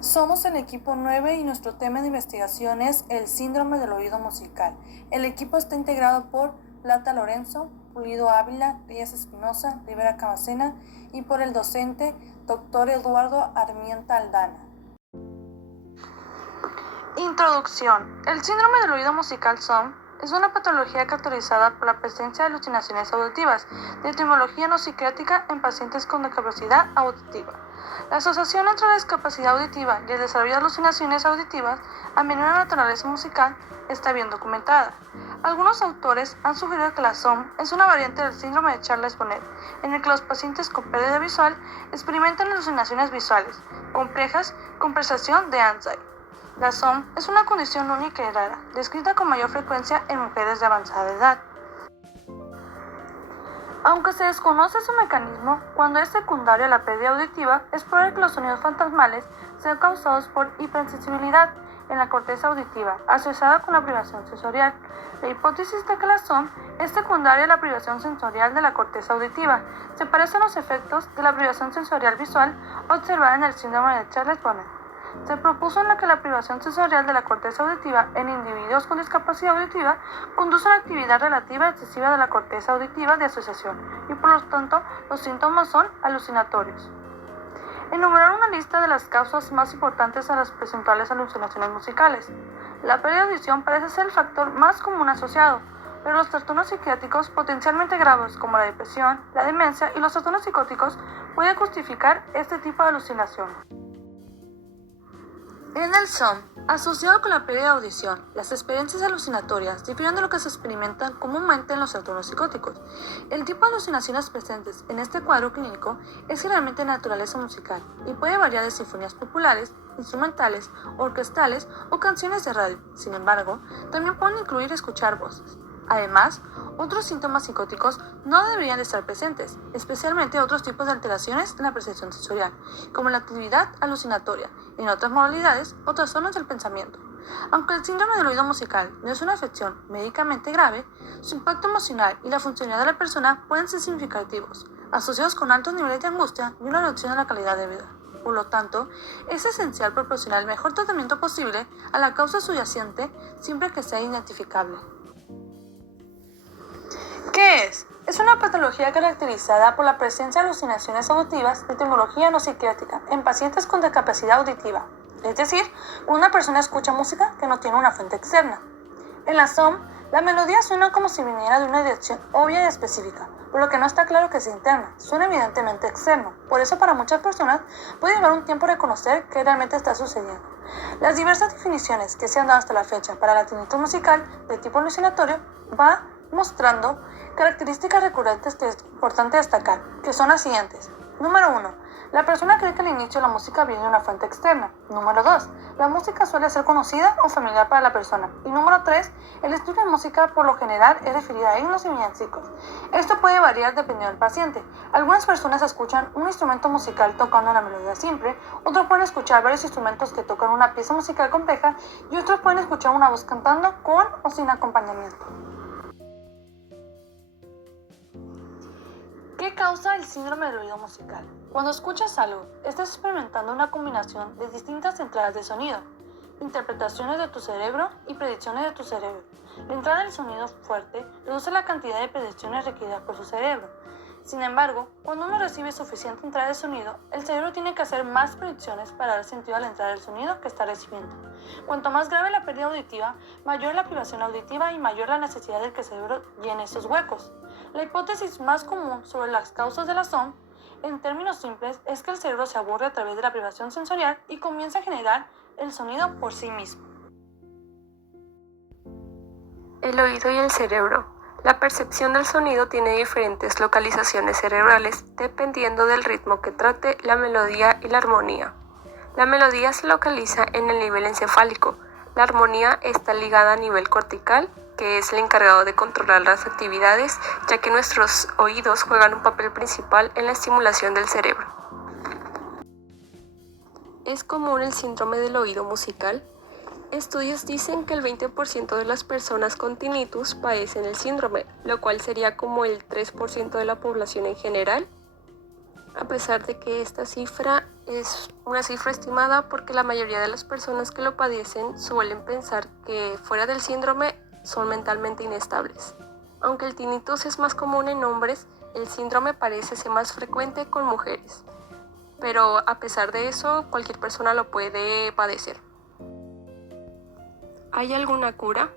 Somos el equipo 9 y nuestro tema de investigación es el síndrome del oído musical. El equipo está integrado por Plata Lorenzo, Pulido Ávila, Díaz Espinosa, Rivera Camacena y por el docente Dr. Eduardo Armienta Aldana. Introducción. El síndrome del oído musical SOM es una patología caracterizada por la presencia de alucinaciones auditivas, de etimología no psiquiátrica en pacientes con discapacidad auditiva. La asociación entre la discapacidad auditiva y el desarrollo de alucinaciones auditivas, a menudo de naturaleza musical, está bien documentada. Algunos autores han sugerido que la SOM es una variante del síndrome de Charles-Bonnet, en el que los pacientes con pérdida visual experimentan alucinaciones visuales complejas con percepción de Anzai. La SOM es una condición única y rara, descrita con mayor frecuencia en mujeres de avanzada edad. Aunque se desconoce su mecanismo, cuando es secundario a la pérdida auditiva, es probable que los sonidos fantasmales sean causados por hipersensibilidad en la corteza auditiva, asociada con la privación sensorial. La hipótesis de que la SOM es secundaria a la privación sensorial de la corteza auditiva se parece a los efectos de la privación sensorial visual observada en el síndrome de Charles-Bonnet. Se propuso en la que la privación sensorial de la corteza auditiva en individuos con discapacidad auditiva conduce a una actividad relativa excesiva de la corteza auditiva de asociación y por lo tanto los síntomas son alucinatorios. Enumerar una lista de las causas más importantes a las presuntuales alucinaciones musicales. La pérdida de audición parece ser el factor más común asociado, pero los trastornos psiquiátricos potencialmente graves como la depresión, la demencia y los trastornos psicóticos pueden justificar este tipo de alucinación. En el SOM, asociado con la pérdida de audición, las experiencias alucinatorias difieren de lo que se experimentan comúnmente en los trastornos psicóticos. El tipo de alucinaciones presentes en este cuadro clínico es generalmente de naturaleza musical y puede variar de sinfonías populares, instrumentales, orquestales o canciones de radio. Sin embargo, también pueden incluir escuchar voces. Además, otros síntomas psicóticos no deberían estar presentes, especialmente otros tipos de alteraciones en la percepción sensorial, como la actividad alucinatoria, y en otras modalidades o trastornos del pensamiento. Aunque el síndrome del oído musical no es una afección médicamente grave, su impacto emocional y la funcionalidad de la persona pueden ser significativos, asociados con altos niveles de angustia y una reducción de la calidad de vida. Por lo tanto, es esencial proporcionar el mejor tratamiento posible a la causa subyacente siempre que sea identificable. ¿Qué es? Es una patología caracterizada por la presencia de alucinaciones auditivas de etimología no psiquiátrica en pacientes con discapacidad auditiva, es decir, una persona escucha música que no tiene una fuente externa. En la SOM, la melodía suena como si viniera de una dirección obvia y específica, por lo que no está claro que sea interna, suena evidentemente externo. Por eso para muchas personas puede llevar un tiempo reconocer qué realmente está sucediendo. Las diversas definiciones que se han dado hasta la fecha para la tinnitus musical de tipo alucinatorio va mostrando características recurrentes que es importante destacar, que son las siguientes. Número 1. La persona cree que al inicio la música viene de una fuente externa. Número 2. La música suele ser conocida o familiar para la persona. Y número 3. El estudio de música por lo general es referido a himnos y villancicos. Esto puede variar dependiendo del paciente. Algunas personas escuchan un instrumento musical tocando una melodía simple, otros pueden escuchar varios instrumentos que tocan una pieza musical compleja y otros pueden escuchar una voz cantando con o sin acompañamiento. ¿Qué causa el síndrome del oído musical? Cuando escuchas algo, estás experimentando una combinación de distintas entradas de sonido, interpretaciones de tu cerebro y predicciones de tu cerebro. La entrada del sonido fuerte reduce la cantidad de predicciones requeridas por su cerebro. Sin embargo, cuando uno recibe suficiente entrada de sonido, el cerebro tiene que hacer más predicciones para dar sentido a la entrada del sonido que está recibiendo. Cuanto más grave la pérdida auditiva, mayor la privación auditiva y mayor la necesidad de que el cerebro llene esos huecos. La hipótesis más común sobre las causas de la SOM, en términos simples, es que el cerebro se aburre a través de la privación sensorial y comienza a generar el sonido por sí mismo. El oído y el cerebro. La percepción del sonido tiene diferentes localizaciones cerebrales dependiendo del ritmo que trate la melodía y la armonía. La melodía se localiza en el nivel encefálico. La armonía está ligada a nivel cortical, que es el encargado de controlar las actividades, ya que nuestros oídos juegan un papel principal en la estimulación del cerebro. ¿Es común el síndrome del oído musical? Estudios dicen que el 20% de las personas con tinnitus padecen el síndrome, lo cual sería como el 3% de la población en general. A pesar de que esta cifra Es una cifra estimada porque la mayoría de las personas que lo padecen suelen pensar que fuera del síndrome son mentalmente inestables. Aunque el tinnitus es más común en hombres, el síndrome parece ser más frecuente con mujeres. Pero a pesar de eso, cualquier persona lo puede padecer. ¿Hay alguna cura?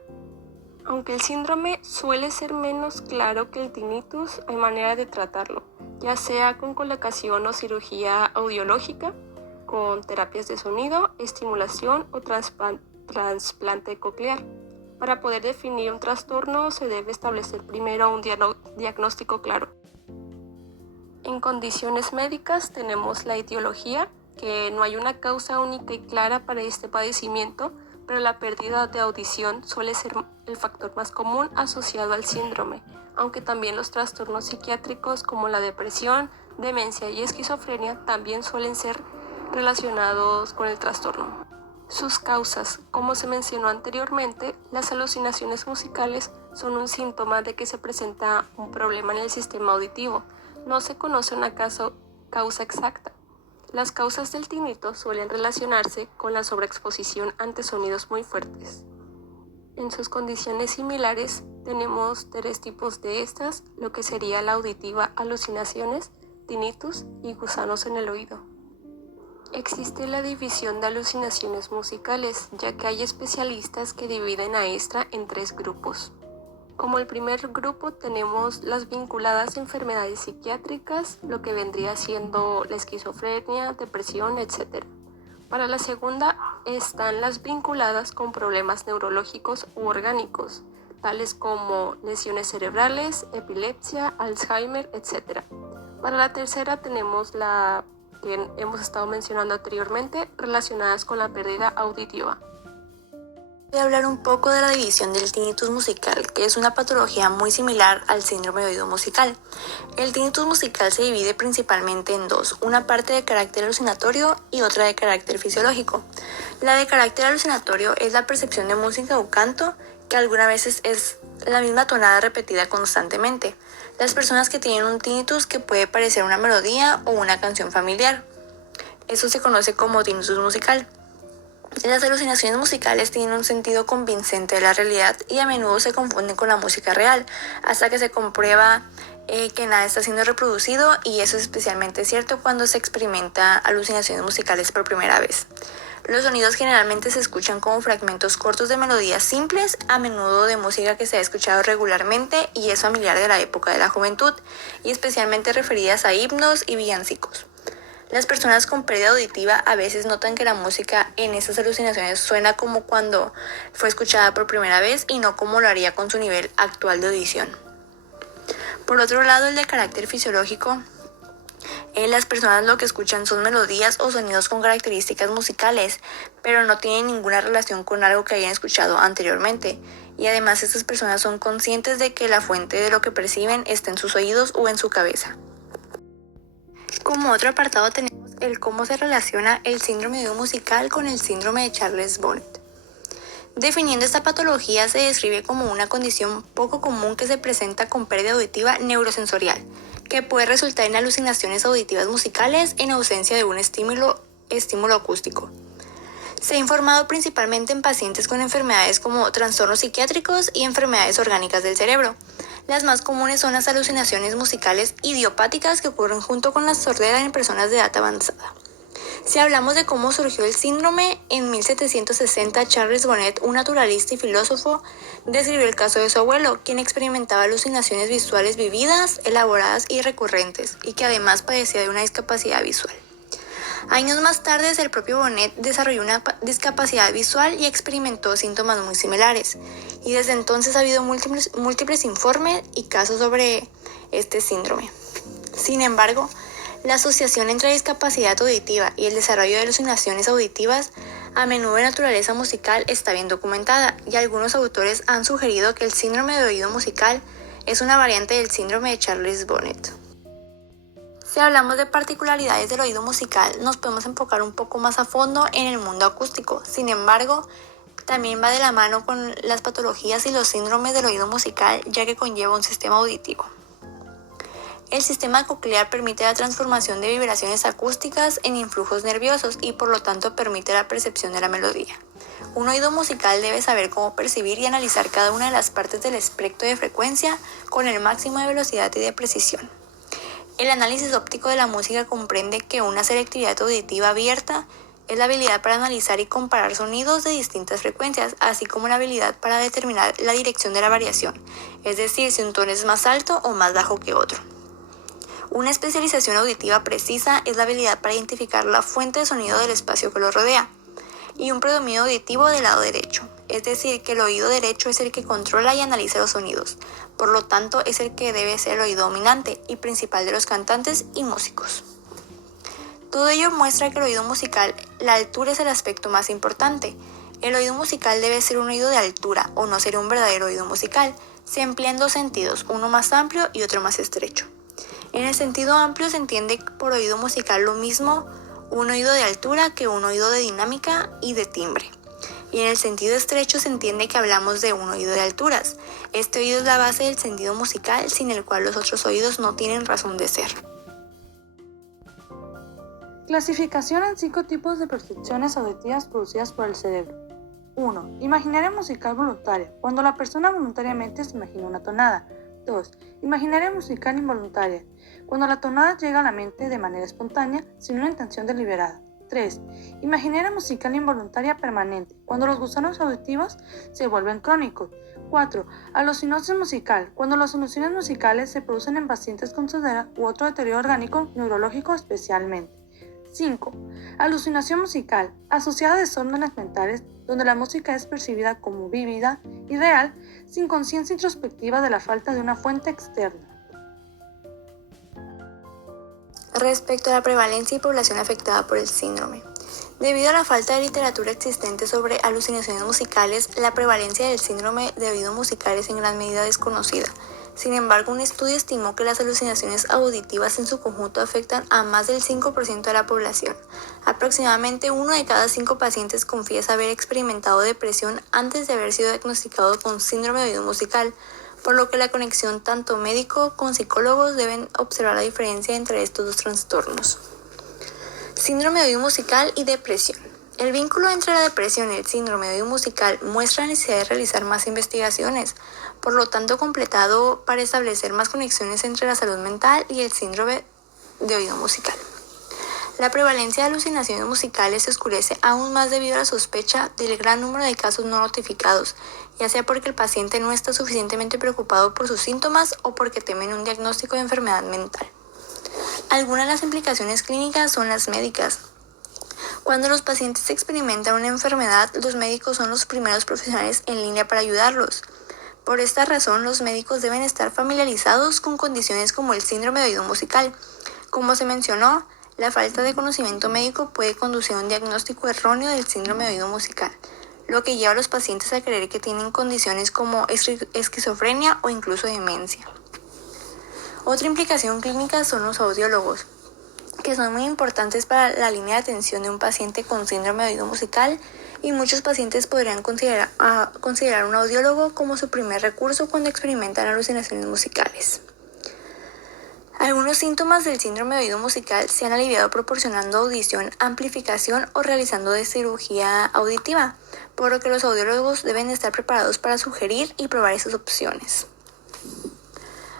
Aunque el síndrome suele ser menos claro que el tinnitus, hay manera de tratarlo, ya sea con colocación o cirugía audiológica, con terapias de sonido, estimulación o trasplante coclear. Para poder definir un trastorno se debe establecer primero un diagnóstico claro. En condiciones médicas tenemos la etiología, que no hay una causa única y clara para este padecimiento, pero la pérdida de audición suele ser el factor más común asociado al síndrome, aunque también los trastornos psiquiátricos como la depresión, demencia y esquizofrenia también suelen ser relacionados con el trastorno. Sus causas, como se mencionó anteriormente, las alucinaciones musicales son un síntoma de que se presenta un problema en el sistema auditivo. No se conoce una causa exacta. Las causas del tinnitus suelen relacionarse con la sobreexposición ante sonidos muy fuertes. En sus condiciones similares tenemos 3 tipos de estas, lo que sería la auditiva, alucinaciones, tinnitus y gusanos en el oído. Existe la división de alucinaciones musicales, ya que hay especialistas que dividen a esta en 3 grupos. Como el primer grupo tenemos las vinculadas a enfermedades psiquiátricas, lo que vendría siendo la esquizofrenia, depresión, etc. Para la segunda están las vinculadas con problemas neurológicos u orgánicos, tales como lesiones cerebrales, epilepsia, Alzheimer, etc. Para la tercera tenemos la que hemos estado mencionando anteriormente, relacionadas con la pérdida auditiva. Voy a hablar un poco de la división del tinnitus musical, que es una patología muy similar al síndrome de oído musical. El tinnitus musical se divide principalmente en 2, una parte de carácter alucinatorio y otra de carácter fisiológico. La de carácter alucinatorio es la percepción de música o canto, que algunas veces es la misma tonada repetida constantemente. Las personas que tienen un tinnitus que puede parecer una melodía o una canción familiar. Eso se conoce como tinnitus musical. Las alucinaciones musicales tienen un sentido convincente de la realidad y a menudo se confunden con la música real, hasta que se comprueba que nada está siendo reproducido, y eso es especialmente cierto cuando se experimenta alucinaciones musicales por primera vez. Los sonidos generalmente se escuchan como fragmentos cortos de melodías simples, a menudo de música que se ha escuchado regularmente y es familiar de la época de la juventud, y especialmente referidas a himnos y villancicos. Las personas con pérdida auditiva a veces notan que la música en estas alucinaciones suena como cuando fue escuchada por primera vez y no como lo haría con su nivel actual de audición. Por otro lado, el de carácter fisiológico, las personas lo que escuchan son melodías o sonidos con características musicales, pero no tienen ninguna relación con algo que hayan escuchado anteriormente. Y además estas personas son conscientes de que la fuente de lo que perciben está en sus oídos o en su cabeza. Como otro apartado tenemos el cómo se relaciona el síndrome de oído musical con el síndrome de Charles-Bonnet. Definiendo esta patología, se describe como una condición poco común que se presenta con pérdida auditiva neurosensorial, que puede resultar en alucinaciones auditivas musicales en ausencia de un estímulo acústico. Se ha informado principalmente en pacientes con enfermedades como trastornos psiquiátricos y enfermedades orgánicas del cerebro. Las más comunes son las alucinaciones musicales idiopáticas que ocurren junto con la sordera en personas de edad avanzada. Si hablamos de cómo surgió el síndrome, en 1760 Charles Bonnet, un naturalista y filósofo, describió el caso de su abuelo, quien experimentaba alucinaciones visuales vividas, elaboradas y recurrentes, y que además padecía de una discapacidad visual. Años más tarde, el propio Bonnet desarrolló una discapacidad visual y experimentó síntomas muy similares, y desde entonces ha habido múltiples informes y casos sobre este síndrome. Sin embargo, la asociación entre discapacidad auditiva y el desarrollo de alucinaciones auditivas, a menudo de naturaleza musical, está bien documentada, y algunos autores han sugerido que el síndrome de oído musical es una variante del síndrome de Charles-Bonnet. Si hablamos de particularidades del oído musical, nos podemos enfocar un poco más a fondo en el mundo acústico. Sin embargo, también va de la mano con las patologías y los síndromes del oído musical, ya que conlleva un sistema auditivo. El sistema coclear permite la transformación de vibraciones acústicas en influjos nerviosos y por lo tanto permite la percepción de la melodía. Un oído musical debe saber cómo percibir y analizar cada una de las partes del espectro de frecuencia con el máximo de velocidad y de precisión. El análisis óptico de la música comprende que una selectividad auditiva abierta es la habilidad para analizar y comparar sonidos de distintas frecuencias, así como la habilidad para determinar la dirección de la variación, es decir, si un tono es más alto o más bajo que otro. Una especialización auditiva precisa es la habilidad para identificar la fuente de sonido del espacio que lo rodea, y un predominio auditivo del lado derecho, es decir, que el oído derecho es el que controla y analiza los sonidos, por lo tanto es el que debe ser el oído dominante y principal de los cantantes y músicos. Todo ello muestra que el oído musical, la altura es el aspecto más importante. El oído musical debe ser un oído de altura o no sería un verdadero oído musical. Se emplean dos sentidos, uno más amplio y otro más estrecho. En el sentido amplio se entiende por oído musical lo mismo un oído de altura que un oído de dinámica y de timbre. Y en el sentido estrecho se entiende que hablamos de un oído de alturas. Este oído es la base del sentido musical, sin el cual los otros oídos no tienen razón de ser. Clasificación en 5 tipos de percepciones auditivas producidas por el cerebro. 1. Imaginaria musical voluntaria, cuando la persona voluntariamente se imagina una tonada. 2. Imaginaria musical involuntaria, cuando la tonada llega a la mente de manera espontánea, sin una intención deliberada. 3. Imaginaria musical involuntaria permanente, cuando los gusanos auditivos se vuelven crónicos. 4. Alucinación musical, cuando las alucinaciones musicales se producen en pacientes con sordera u otro deterioro orgánico neurológico especialmente. 5. Alucinación musical, asociada a desórdenes mentales, donde la música es percibida como vívida y real, sin conciencia introspectiva de la falta de una fuente externa. Respecto a la prevalencia y población afectada por el síndrome. Debido a la falta de literatura existente sobre alucinaciones musicales, la prevalencia del síndrome de oído musical es en gran medida desconocida. Sin embargo, un estudio estimó que las alucinaciones auditivas en su conjunto afectan a más del 5% de la población. Aproximadamente 1 de cada 5 pacientes confiesa haber experimentado depresión antes de haber sido diagnosticado con síndrome de oído musical, por lo que la conexión tanto médico con psicólogos deben observar la diferencia entre estos dos trastornos. Síndrome de oído musical y depresión. El vínculo entre la depresión y el síndrome de oído musical muestra la necesidad de realizar más investigaciones, por lo tanto completado para establecer más conexiones entre la salud mental y el síndrome de oído musical. La prevalencia de alucinaciones musicales se oscurece aún más debido a la sospecha del gran número de casos no notificados, ya sea porque el paciente no está suficientemente preocupado por sus síntomas o porque temen un diagnóstico de enfermedad mental. Algunas de las implicaciones clínicas son las médicas. Cuando los pacientes experimentan una enfermedad, los médicos son los primeros profesionales en línea para ayudarlos. Por esta razón, los médicos deben estar familiarizados con condiciones como el síndrome de oído musical. Como se mencionó, la falta de conocimiento médico puede conducir a un diagnóstico erróneo del síndrome de oído musical, lo que lleva a los pacientes a creer que tienen condiciones como esquizofrenia o incluso demencia. Otra implicación clínica son los audiólogos, que son muy importantes para la línea de atención de un paciente con síndrome de oído musical, y muchos pacientes podrían considerar un audiólogo como su primer recurso cuando experimentan alucinaciones musicales. Algunos síntomas del síndrome de oído musical se han aliviado proporcionando audición, amplificación o realizando cirugía auditiva, por lo que los audiólogos deben estar preparados para sugerir y probar esas opciones.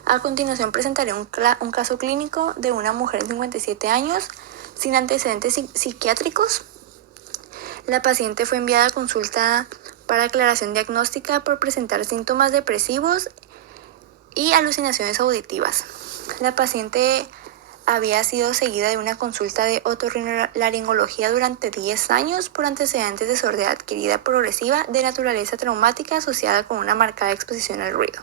A continuación presentaré un caso clínico de una mujer de 57 años sin antecedentes psiquiátricos. La paciente fue enviada a consulta para aclaración diagnóstica por presentar síntomas depresivos y alucinaciones auditivas. La paciente había sido seguida de una consulta de otorrinolaringología durante 10 años por antecedentes de sordera adquirida progresiva de naturaleza traumática asociada con una marcada exposición al ruido.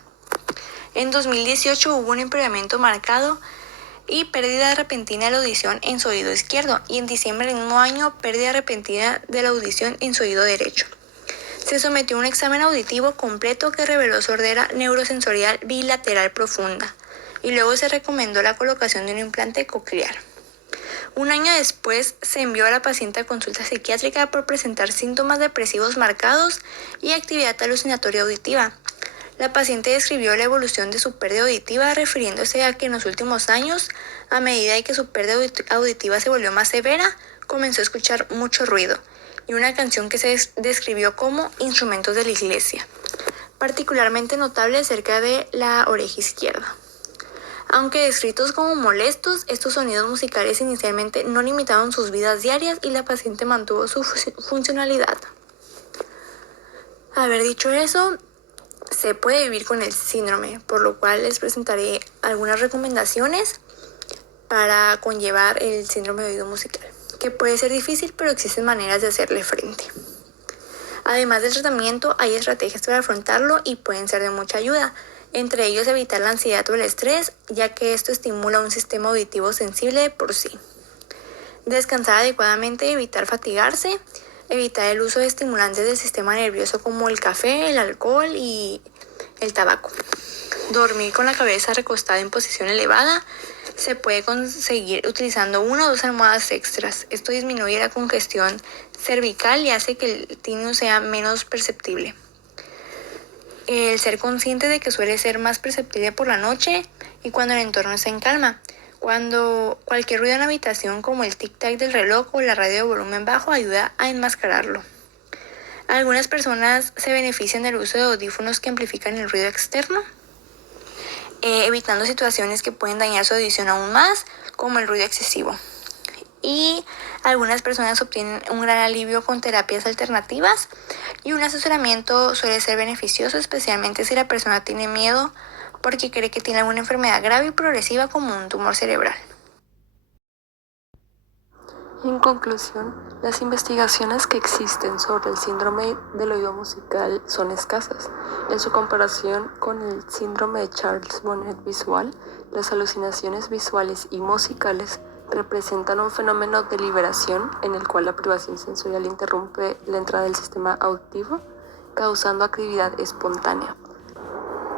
En 2018 hubo un empeoramiento marcado y pérdida repentina de la audición en su oído izquierdo, y en diciembre del mismo año pérdida repentina de la audición en su oído derecho. Se sometió a un examen auditivo completo que reveló sordera neurosensorial bilateral profunda, y luego se recomendó la colocación de un implante coclear. Un año después se envió a la paciente a consulta psiquiátrica por presentar síntomas depresivos marcados y actividad alucinatoria auditiva. La paciente describió la evolución de su pérdida auditiva refiriéndose a que en los últimos años, a medida que su pérdida auditiva se volvió más severa, comenzó a escuchar mucho ruido y una canción que se describió como instrumentos de la iglesia, particularmente notable cerca de la oreja izquierda. Aunque descritos como molestos, estos sonidos musicales inicialmente no limitaron sus vidas diarias y la paciente mantuvo su funcionalidad. Haber dicho eso, se puede vivir con el síndrome, por lo cual les presentaré algunas recomendaciones para conllevar el síndrome de oído musical, que puede ser difícil, pero existen maneras de hacerle frente. Además del tratamiento, hay estrategias para afrontarlo y pueden ser de mucha ayuda. Entre ellos, evitar la ansiedad o el estrés, ya que esto estimula un sistema auditivo sensible de por sí. Descansar adecuadamente, evitar fatigarse, evitar el uso de estimulantes del sistema nervioso como el café, el alcohol y el tabaco. Dormir con la cabeza recostada en posición elevada. Se puede conseguir utilizando 1 o 2 almohadas extras. Esto disminuye la congestión cervical y hace que el tinnitus sea menos perceptible. El ser consciente de que suele ser más perceptible por la noche y cuando el entorno está en calma. Cuando cualquier ruido en la habitación como el tic-tac del reloj o la radio de volumen bajo ayuda a enmascararlo. Algunas personas se benefician del uso de audífonos que amplifican el ruido externo, evitando situaciones que pueden dañar su audición aún más, como el ruido excesivo. Y algunas personas obtienen un gran alivio con terapias alternativas y un asesoramiento suele ser beneficioso, especialmente si la persona tiene miedo porque cree que tiene alguna enfermedad grave y progresiva como un tumor cerebral. En conclusión, las investigaciones que existen sobre el síndrome del oído musical son escasas. En su comparación con el síndrome de Charles Bonnet visual, las alucinaciones visuales y musicales representan un fenómeno de liberación en el cual la privación sensorial interrumpe la entrada del sistema auditivo, causando actividad espontánea.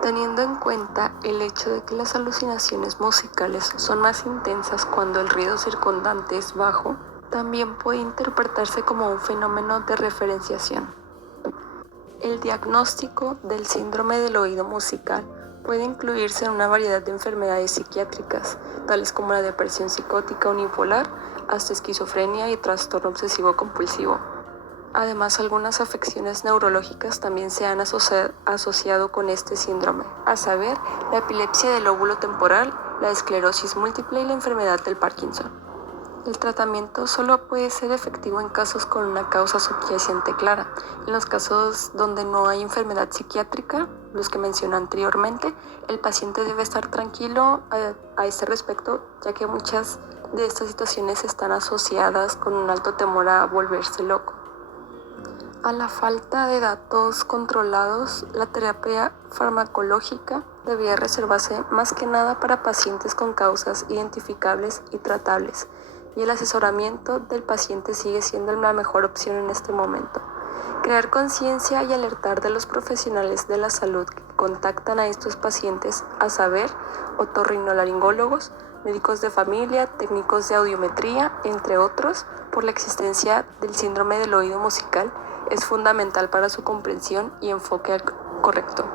Teniendo en cuenta el hecho de que las alucinaciones musicales son más intensas cuando el ruido circundante es bajo, también puede interpretarse como un fenómeno de referenciación. El diagnóstico del síndrome del oído musical puede incluirse en una variedad de enfermedades psiquiátricas, tales como la depresión psicótica unipolar, hasta esquizofrenia y trastorno obsesivo-compulsivo. Además, algunas afecciones neurológicas también se han asociado con este síndrome, a saber, la epilepsia del lóbulo temporal, la esclerosis múltiple y la enfermedad del Parkinson. El tratamiento solo puede ser efectivo en casos con una causa subyacente clara. En los casos donde no hay enfermedad psiquiátrica, los que mencioné anteriormente, el paciente debe estar tranquilo a este respecto, ya que muchas de estas situaciones están asociadas con un alto temor a volverse loco. A la falta de datos controlados, la terapia farmacológica debía reservarse más que nada para pacientes con causas identificables y tratables, y el asesoramiento del paciente sigue siendo la mejor opción en este momento. Crear conciencia y alertar de los profesionales de la salud que contactan a estos pacientes, a saber, otorrinolaringólogos, médicos de familia, técnicos de audiometría, entre otros, por la existencia del síndrome del oído musical, es fundamental para su comprensión y enfoque correcto.